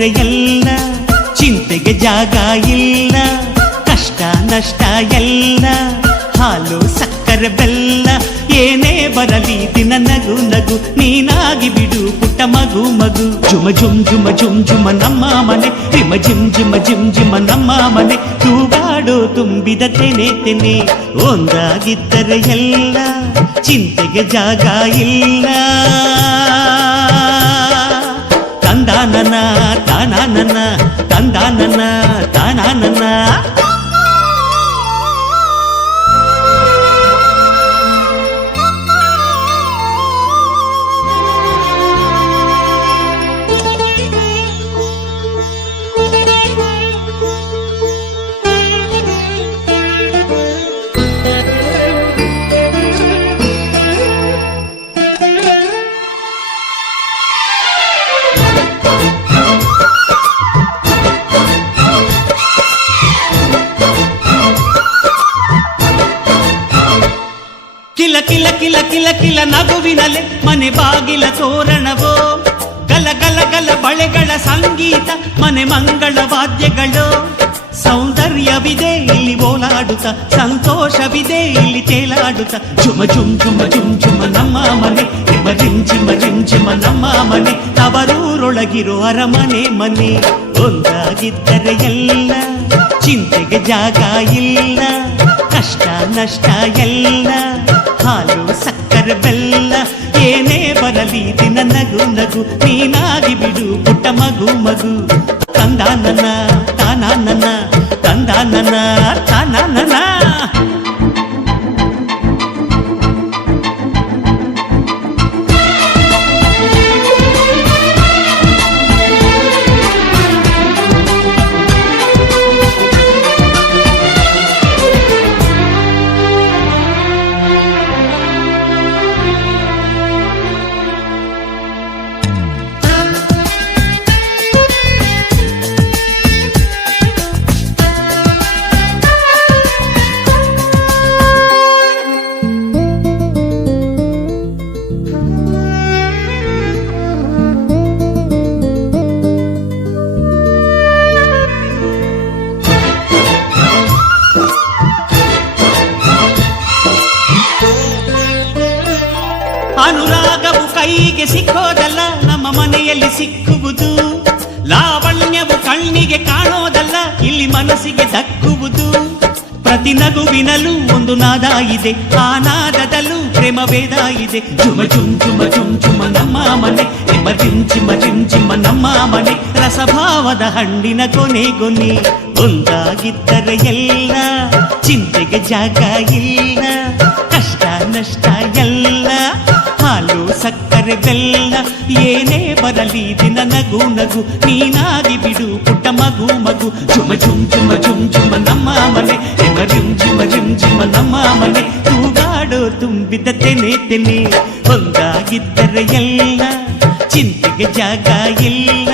ಒಂದಾಗಿದ್ದರೆ ಎಲ್ಲ, ಚಿಂತೆಗೆ ಜಾಗ ಇಲ್ಲ, ಕಷ್ಟ ನಷ್ಟ ಎಲ್ಲ, ಹಾಲು ಸಕ್ಕರೆ ಬೆಲ್ಲ ಏನೇ ಬರಲಿ ದಿನ ನಗು ನಗು, ನೀನಾಗಿ ಬಿಡು ಪುಟ್ಟ ಮಗು ಮಗು. ಜುಮ ಜುಮ್ ಜುಮ ಜುಮ್ ಜುಮ ನಮ್ಮ ಮನೆ, ರಿಮ ಜಿಮ್ ಜಿಮ ಜಿಮ್ ಜಿಮ ನಮ್ಮ ಮನೆ, ತೂಗಾಡೋ ತುಂಬಿದ ತೆನೆ ತೆನೆ. ಒಂದಾಗಿದ್ದರೆ ಎಲ್ಲ, ಚಿಂತೆಗೆ ಜಾಗ ಇಲ್ಲ. ತಂದಾನನ ತಾನಾನನ, ತಂದಾನನ ತಾನಾನನ. ಕಿಲ ಕಿಲ ಕಿಲ ಕಿಲ ಕಿಲ ನಗುವಿನಲೆ ಮನೆ ಬಾಗಿಲ ತೋರಣವೋ, ಗಲ ಗಲ ಗಲ ಬಳೆಗಳ ಸಂಗೀತ ಮನೆ ಮಂಗಳ ವಾದ್ಯಗಳು. ಸೌಂದರ್ಯವಿದೆ ಇಲ್ಲಿ ಓಲಾಡುತ್ತ, ಸಂತೋಷವಿದೆ ಇಲ್ಲಿ ತೇಲಾಡುತ್ತ. ಜುಮ ಜುಮ್ ಜುಮ ಜುಮ್ ಜುಮ ನಮ್ಮ ಮನೆ, ರಿಮ ರಿಮ್ ಜಿಮ ರಿಮ್ ಜಿಮ ನಮ್ಮ ಮನೆ, ತವರೂರೊಳಗಿರೋ ಅರಮನೆ ಮನೆ. ಒಂದಾಗಿದ್ದರೆ ಎಲ್ಲ, ಚಿಂತೆಗೆ ಜಾಗ ಇಲ್ಲ, ಕಷ್ಟ ನಷ್ಟ ಎಲ್ಲ, ಹಾಲು ಸಕ್ಕರೆ ಬೆಲ್ಲ ಏನೇ ಬರಲಿ ದಿನ ನಗು ನಗು, ನೀನಾಗಿ ಬಿಡು ಪುಟ್ಟ ಮಗು ಮಗು. ತಂದಾನನ ತಾನಾನನ, ತಂದಾನನ ತಾನಾನನ. ಅನುರಾಗವು ಕೈಗೆ ಸಿಕ್ಕೋದಲ್ಲ, ನಮ್ಮ ಮನೆಯಲ್ಲಿ ಸಿಕ್ಕುವುದು. ಲಾವಣ್ಯವು ಕಣ್ಣಿಗೆ ಕಾಣೋದಲ್ಲ, ಇಲ್ಲಿ ಮನಸ್ಸಿಗೆ ದಕ್ಕುವುದು. ಪ್ರತಿ ನಗುವಿನಲ್ಲೂ ಒಂದು ನಾದ ಇದೆ, ಆ ನಾದದಲ್ಲೂ ಪ್ರೇಮ ವೇದ ಇದೆ. ಜುಮ ಜುಮ್ ಜುಮ ಜುಮ್ ಜುಮ ನಮ್ಮ ಮನೆ, ರಿಮ ರಿಮ್ ಜಿಮ ರಿಮ್ ಜಿಮ ನಮ್ಮ ಮನೆ, ರಸಭಾವದ ಹಣ್ಣಿನ ಕೊನೆ ಕೊನೆ. ಒಂದಾಗಿದ್ದರೆ ಎಲ್ಲ, ಚಿಂತೆಗೆ ಜಾಗ ಇಲ್ಲ, ಕಷ್ಟ ನಷ್ಟ ಎಲ್ಲ, ಹಾಲು ಸಕ್ಕರೆ ಬೆಲ್ಲ ಏನೇ ಬರಲಿ ದಿನ ನಗು ನಗು, ನೀನಾಗಿ ಬಿಡು ಪುಟ್ಟ ಮಗು ಮಗು. ಜುಮ ಜುಮ್ ಜುಮ ಜುಮ್ ಜುಮ ನಮ್ಮ ಮನೆ, ರಿಮ ರಿಮ್ ಜಿಮ ರಿಮ್ ಜಿಮ ನಮ್ಮ ಮನೆ, ತೂಗಾಡೋ ತುಂಬಿದ ತೆನೆ ತೆನೆ. ಒಂದಾಗಿದ್ದರೆ ಎಲ್ಲ, ಚಿಂತೆಗೆ ಜಾಗ ಇಲ್ಲ.